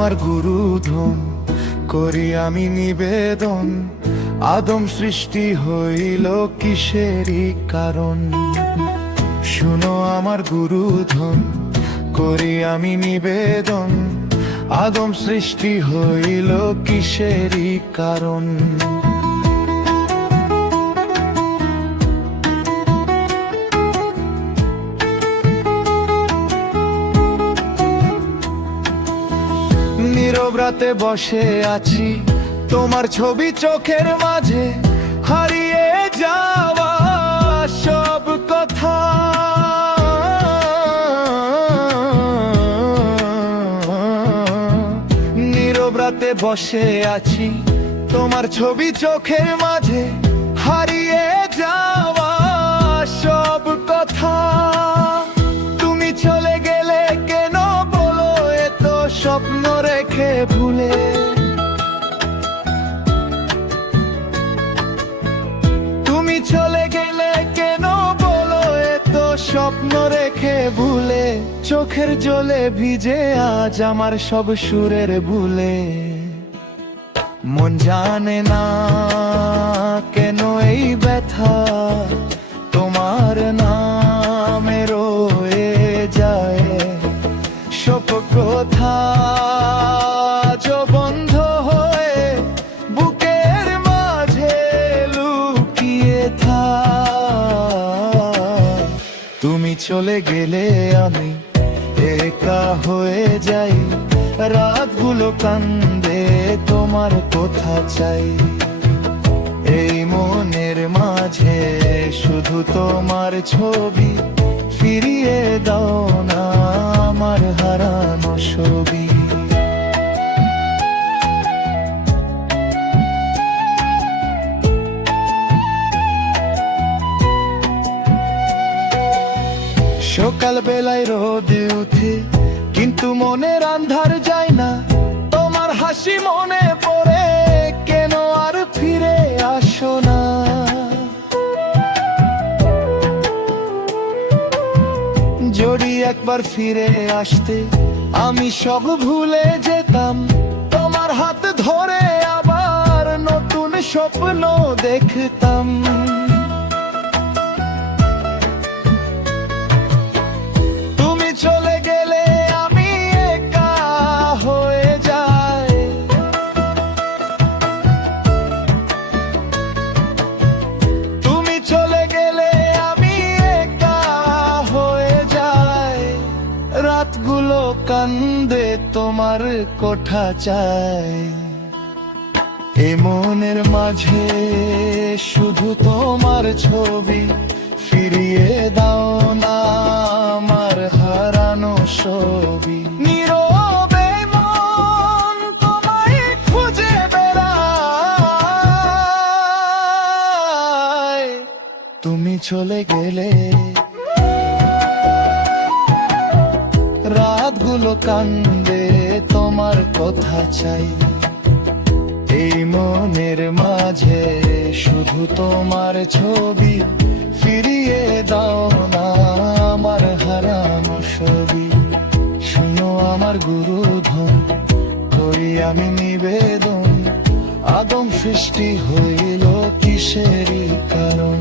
আমার গুরুধন, করি আমি নিবেদন। আদম সৃষ্টি হইল কিসেরই কারণ? শুনো আমার গুরুধন, করি আমি নিবেদন। আদম সৃষ্টি হইল কিসেরই কারণ? নীরব রাতে বসে আছি, তোমার ছবি চোখের মাঝে, হারিয়ে যাওয়া সব কথা। নীরব রাতে বসে আছি, তোমার ছবি চোখের মাঝে, হারিয়ে যাওয়া সব কথা। তুমি চলে গেলে কেন বলো এত স্বপ্ন রেখে ভুলে? তুমি চলে গেলে কেন বলো এত স্বপ্ন রেখে ভুলে? চোখের জলে ভিজে আজ আমার সব সুরের ভুলে। মন জানে না কেন এই ব্যথা, তোমার নামে রয়ে যায় সব কথা। বন্ধ হয়ে বুকের মাঝে লুকিয়ে থাক। তুমি চলে গেলে আমি একা হয়ে যাই, রাতগুলো কান্দে তোমার কথা চাই। এই মনের মাঝে শুধু তোমার ছবি, ফিরিয়ে দাও না আমার হারানো ছবি। সকাল বেলায় রোদে উঠে কিন্তু মনের আন্ধার যায় না, তোমার হাসি মনে পড়ে কেন আর ফিরে আসো না? যদি একবার ফিরে আসতে আমি সব ভুলে যেতাম, তোমার হাত ধরে আবার নতুন স্বপ্ন দেখতাম। তুমি চলে গেলে আমি একা হয়ে যাই, তুমি চলে গেলে আমি একা হয়ে যাই। রাতগুলো কান্দে তোমার কথা চাই। এ মনের মাঝে শুধু তোমার ছবি, ফিরিয়ে দাও না আমার হারানো ছবি। নীরবে মন তোমায় খুঁজে বেড়ায়, তুমি চলে গেলে রাতগুলো কান্দে তোমার কথা চাই। এই মনের মাঝে শুধু তোমার ছবি, ফিরিয়ে দাও না আমার হারানো ছবি। শুনো আমার গুরুধন, করি আমি নিবেদন। আদম সৃষ্টি হইল কিসেরই কারণ?